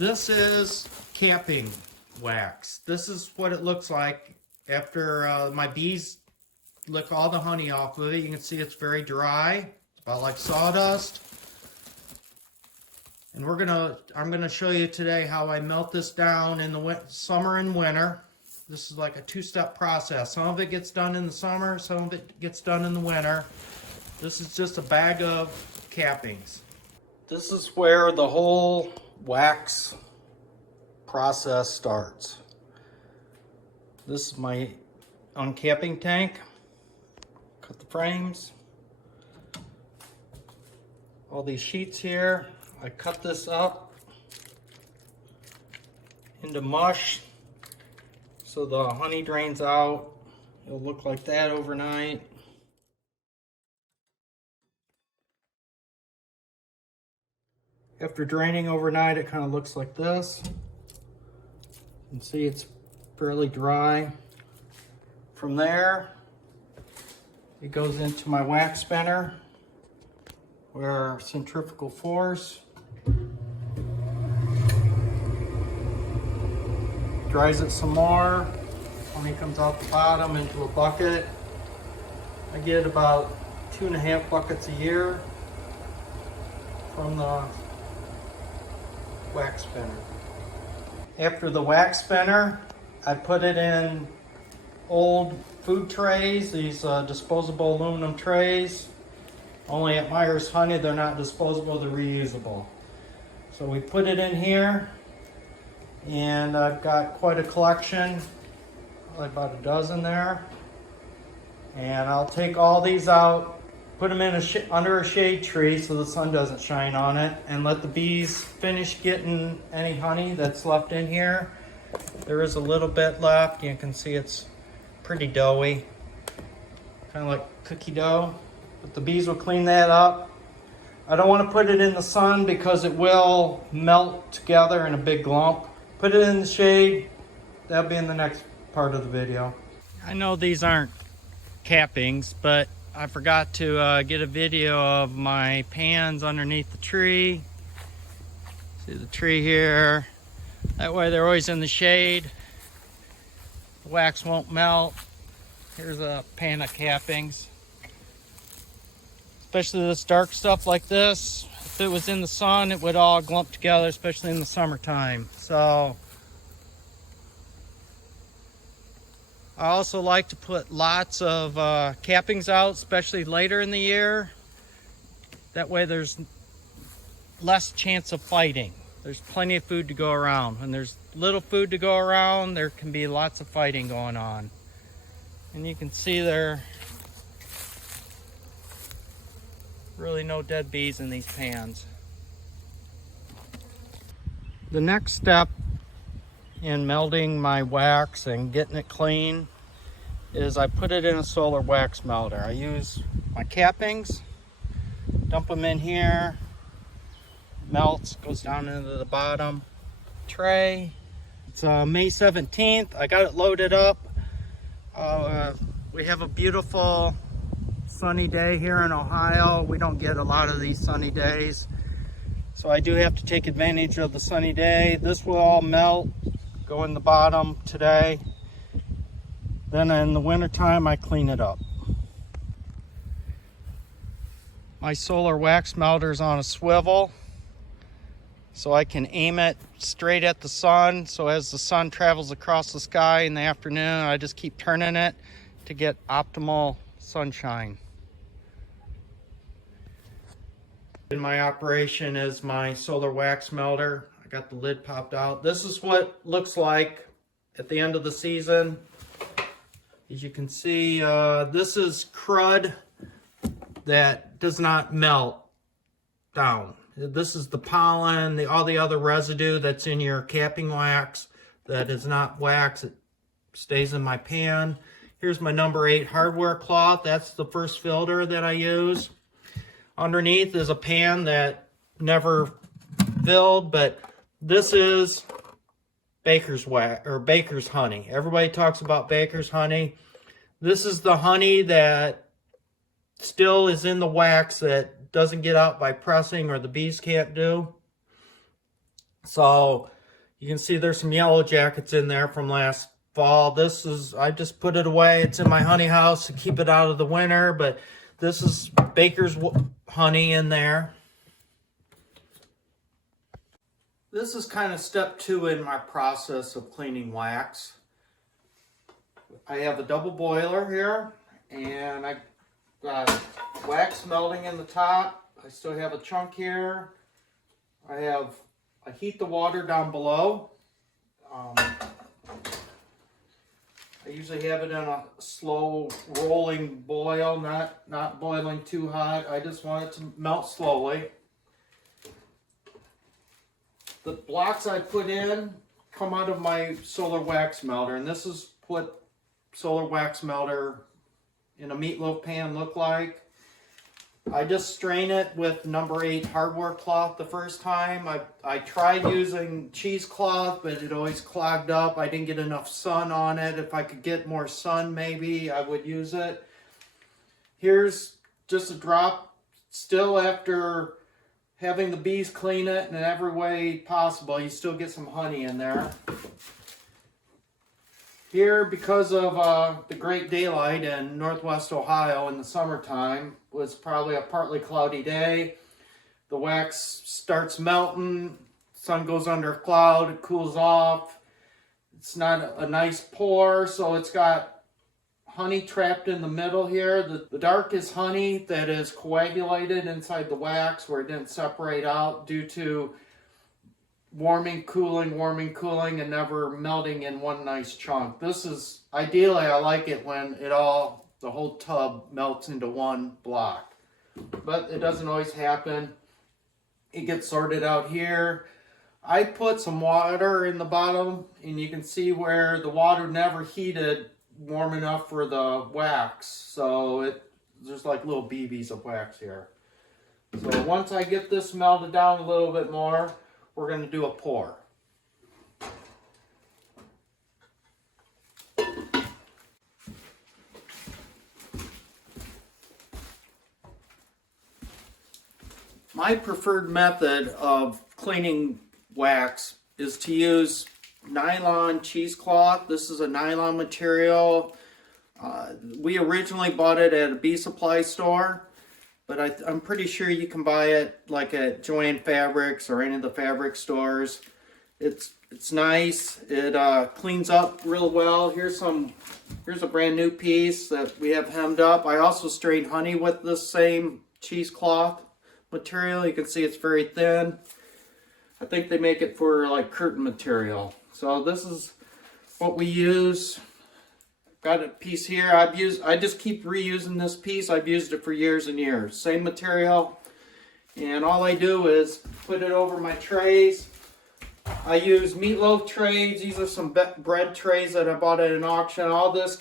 This is capping wax. This is what it looks like after my bees lick all the honey off of it. You can see it's very dry. It's about like sawdust. And I'm gonna show you today how I melt this down in the summer and winter. This is like a two-step process. Some of it gets done in the summer, some of it gets done in the winter. This is just a bag of cappings. This is where the whole wax process starts. This is my uncapping tank. Cut the frames. All these sheets here. I cut this up into mush so the honey drains out. It'll look like that overnight. After draining overnight, it kind of looks like this. You can see it's fairly dry. From there, it goes into my wax spinner where centrifugal force dries it some more. Honey comes out the bottom into a bucket. I get about 2.5 buckets a year from the wax spinner. After the wax spinner, I put it in old food trays, these disposable aluminum trays. Only at Myers Honey, they're not disposable, they're reusable. So we put it in here, and I've got quite a collection, probably about a dozen there. And I'll take all these out, put them in under a shade tree so the sun doesn't shine on it, and let the bees finish getting any honey that's left in here. There is a little bit left. You can see it's pretty doughy, kind of like cookie dough. But the bees will clean that up. I don't want to put it in the sun because it will melt together in a big lump. Put it in the shade. That'll be in the next part of the video. I know these aren't cappings, but I forgot to get a video of my pans underneath the tree. See the tree here? That way they're always in the shade. The wax won't melt. Here's a pan of cappings. Especially this dark stuff like this. If it was in the sun, it would all glump together, especially in the summertime. So I also like to put lots of cappings out, especially later in the year. That way there's less chance of fighting. There's plenty of food to go around. When there's little food to go around, there can be lots of fighting going on. And you can see there really no dead bees in these pans. The next step in melting my wax and getting it clean is I put it in a solar wax melter. I use my cappings, dump them in here, melts, goes down into the bottom tray. It's May 17th. I got it loaded up. We have a beautiful sunny day here in Ohio. We don't get a lot of these sunny days, so I do have to take advantage of the sunny day. This will all melt, go in the bottom today. Then in the wintertime, I clean it up. My solar wax melter is on a swivel, so I can aim it straight at the sun. So as the sun travels across the sky in the afternoon, I just keep turning it to get optimal sunshine. In my operation is my solar wax melter. I got the lid popped out. This is what it looks like at the end of the season. As you can see, this is crud that does not melt down. This is the pollen, all the other residue that's in your capping wax that is not wax. It stays in my pan. Here's my number 8 hardware cloth. That's the first filter that I use. Underneath is a pan that never filled, but this is baker's wax or baker's honey. Everybody talks about baker's honey. This is the honey that still is in the wax that doesn't get out by pressing or the bees can't do. So you can see there's some yellow jackets in there from last fall. This is, I just put it away. It's in my honey house to keep it out of the winter, but this is baker's honey in there. This is kind of step 2 in my process of cleaning wax. I have a double boiler here, and I got wax melting in the top. I still have a chunk here. I heat the water down below. I usually have it in a slow rolling boil, not boiling too hot. I just want it to melt slowly. The blocks I put in come out of my solar wax melter, and this is what solar wax melter in a meatloaf pan look like. I just strain it with number 8 hardware cloth the first time. I tried using cheesecloth, but it always clogged up. I didn't get enough sun on it. If I could get more sun, maybe I would use it. Here's just a drop, still after having the bees clean it in every way possible. You still get some honey in there. Here, because of the great daylight in northwest Ohio in the summertime, was probably a partly cloudy day. The wax starts melting, sun goes under a cloud, it cools off. It's not a nice pour, so it's got honey trapped in the middle here. The dark is honey that is coagulated inside the wax where it didn't separate out due to warming, cooling, and never melting in one nice chunk. This is, ideally I like it when the whole tub melts into one block. But it doesn't always happen. It gets sorted out here. I put some water in the bottom, and you can see where the water never heated warm enough for the wax. So there's like little BBs of wax here. So once I get this melted down a little bit more, we're going to do a pour. My preferred method of cleaning wax is to use nylon cheesecloth. This is a nylon material. We originally bought it at a bee supply store, but I'm pretty sure you can buy it like at Joann Fabrics or any of the fabric stores. It's nice. It cleans up real well. Here's a brand new piece that we have hemmed up. I also strained honey with this same cheesecloth material. You can see it's very thin. I think they make it for like curtain material. So this is what we use. Got a piece here. I just keep reusing this piece. I've used it for years and years. Same material. And all I do is put it over my trays. I use meatloaf trays. These are some bread trays that I bought at an auction. All this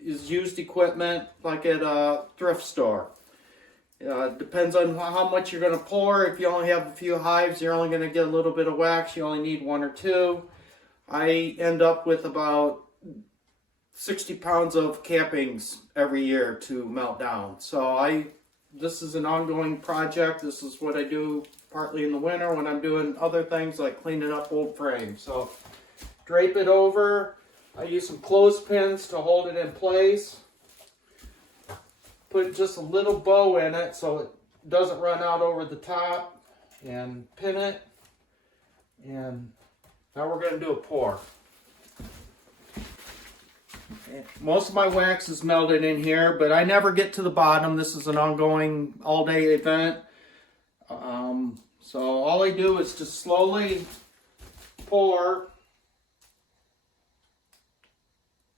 is used equipment like at a thrift store. Depends on how much you're going to pour. If you only have a few hives, you're only going to get a little bit of wax. You only need 1 or 2. I end up with about 60 pounds of cappings every year to melt down. So this is an ongoing project. This is what I do partly in the winter when I'm doing other things like cleaning up old frames. So drape it over. I use some clothespins to hold it in place. Put just a little bow in it so it doesn't run out over the top, and pin it. And now we're going to do a pour. Most of my wax is melted in here, but I never get to the bottom. This is an ongoing all-day event. So all I do is just slowly pour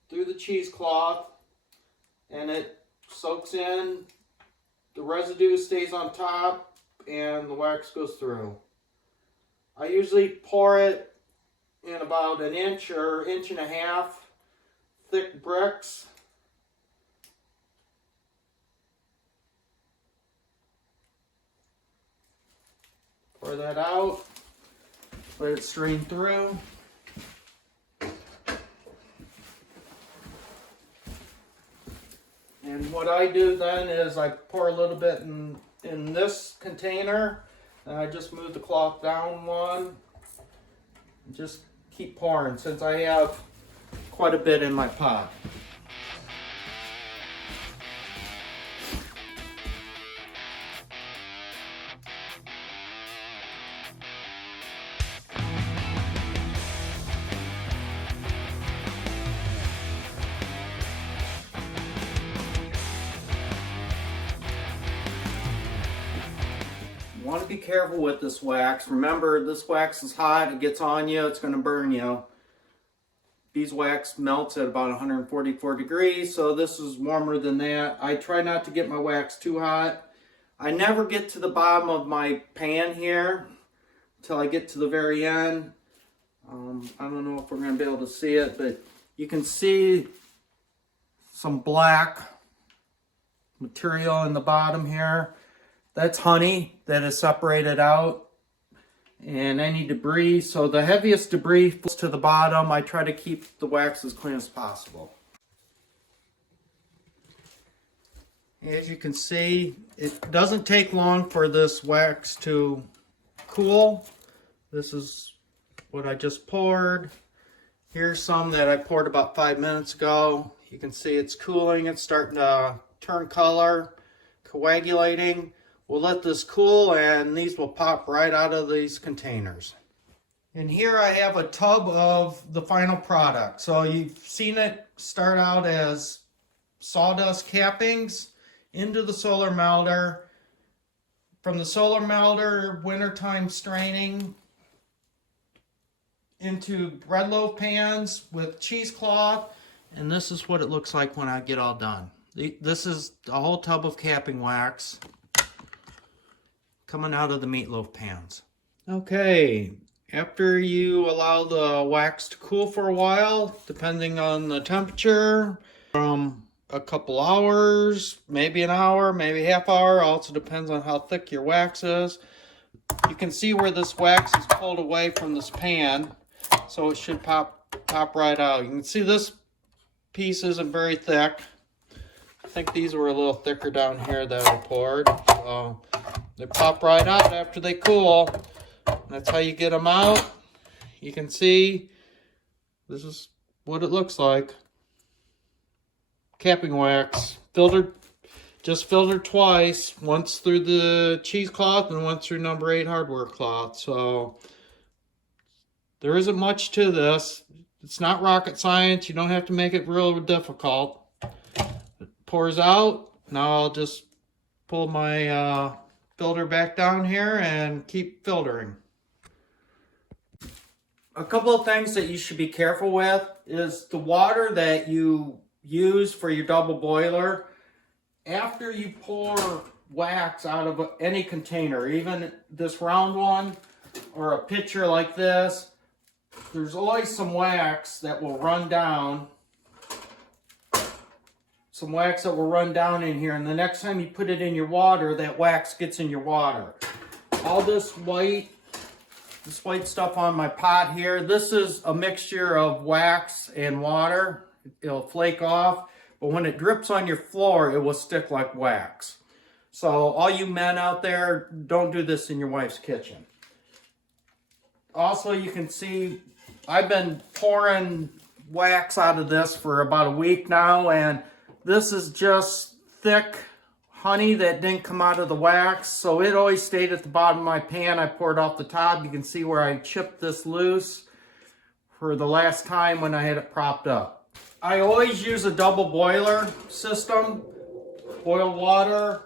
through the cheesecloth, and it soaks in. The residue stays on top, and the wax goes through. I usually pour it in about an inch or inch and a half thick bricks. Pour that out, let it strain through. And what I do then is I pour a little bit in this container. And I just move the cloth down one. And just keep pouring since I have quite a bit in my pot. You want to be careful with this wax. Remember, this wax is hot, it gets on you, it's going to burn you. Beeswax melts at about 144 degrees, so this is warmer than that. I try not to get my wax too hot. I never get to the bottom of my pan here until I get to the very end. I don't know if we're going to be able to see it, but you can see some black material in the bottom here. That's honey that is separated out. And any debris, so the heaviest debris falls to the bottom. I try to keep the wax as clean as possible. As you can see, it doesn't take long for this wax to cool. This is what I just poured. Here's some that I poured about 5 minutes ago. You can see it's cooling, it's starting to turn color, coagulating. We'll let this cool and these will pop right out of these containers. And here I have a tub of the final product. So you've seen it start out as sawdust cappings into the solar melter. From the solar melter, wintertime straining into bread loaf pans with cheesecloth. And this is what it looks like when I get all done. This is a whole tub of capping wax coming out of the meatloaf pans. Okay, after you allow the wax to cool for a while, depending on the temperature, from a couple hours, maybe an hour, maybe half hour, also depends on how thick your wax is. You can see where this wax is pulled away from this pan, so it should pop right out. You can see this piece isn't very thick. I think these were a little thicker down here that I poured. So they pop right out after they cool. That's how you get them out. You can see this is what it looks like. Capping wax, just filtered twice, once through the cheesecloth and once through number 8 hardware cloth. So there isn't much to this. It's not rocket science. You don't have to make it real difficult. It pours out. Now I'll just pull my filter back down here and keep filtering. A couple of things that you should be careful with is the water that you use for your double boiler. After you pour wax out of any container, even this round one or a pitcher like this, there's always some wax that will run down. Some wax that will run down in here, and the next time you put it in your water, that wax gets in your water. All this white stuff on my pot here, this is a mixture of wax and water. It'll flake off, but when it drips on your floor, it will stick like wax. So all you men out there, don't do this in your wife's kitchen. Also, you can see I've been pouring wax out of this for about a week now, and this is just thick honey that didn't come out of the wax, so it always stayed at the bottom of my pan. I poured off the top. You can see where I chipped this loose for the last time when I had it propped up. I always use a double boiler system. Boil water,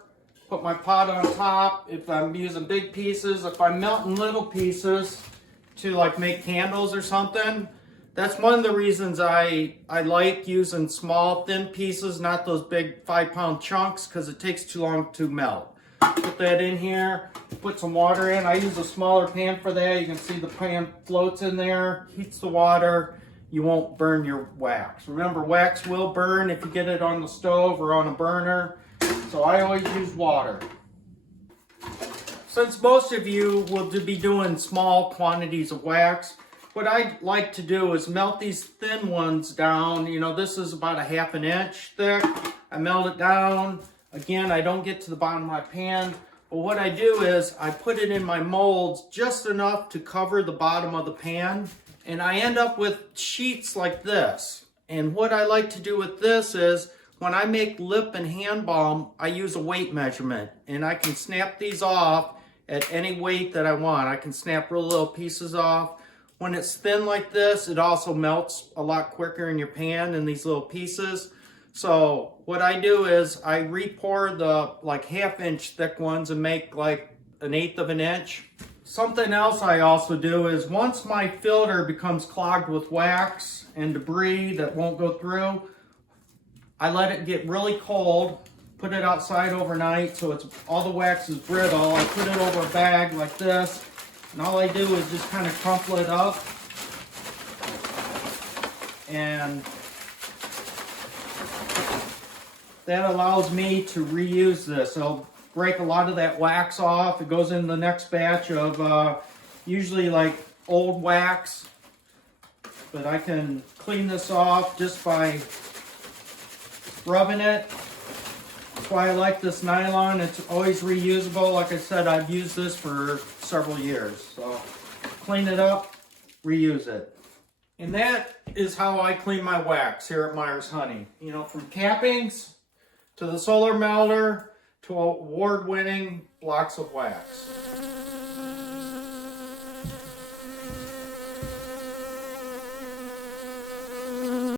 put my pot on top. If I'm using big pieces, if I'm melting little pieces to like make candles or something, that's one of the reasons I like using small, thin pieces, not those big 5-pound chunks, because it takes too long to melt. Put that in here, put some water in. I use a smaller pan for that. You can see the pan floats in there, heats the water. You won't burn your wax. Remember, wax will burn if you get it on the stove or on a burner. So I always use water. Since most of you will be doing small quantities of wax, what I like to do is melt these thin ones down. You know, this is about 1/2 inch thick. I melt it down. Again, I don't get to the bottom of my pan. But what I do is I put it in my molds just enough to cover the bottom of the pan. And I end up with sheets like this. And what I like to do with this is when I make lip and hand balm, I use a weight measurement. And I can snap these off at any weight that I want. I can snap real little pieces off. When it's thin like this, it also melts a lot quicker in your pan in these little pieces. So what I do is I re-pour the like half-inch thick ones and make like 1/8 of an inch. Something else I also do is once my filter becomes clogged with wax and debris that won't go through, I let it get really cold, put it outside overnight so it's all the wax is brittle. I put it over a bag like this, and all I do is just kind of crumple it up, and that allows me to reuse this. I'll break a lot of that wax off. It goes in the next batch of usually like old wax, but I can clean this off just by rubbing it. That's why I like this nylon. It's always reusable. Like I said, I've used this for several years. So clean it up, reuse it. And that is how I clean my wax here at Myers Honey. You know, from cappings to the solar melter to award-winning blocks of wax.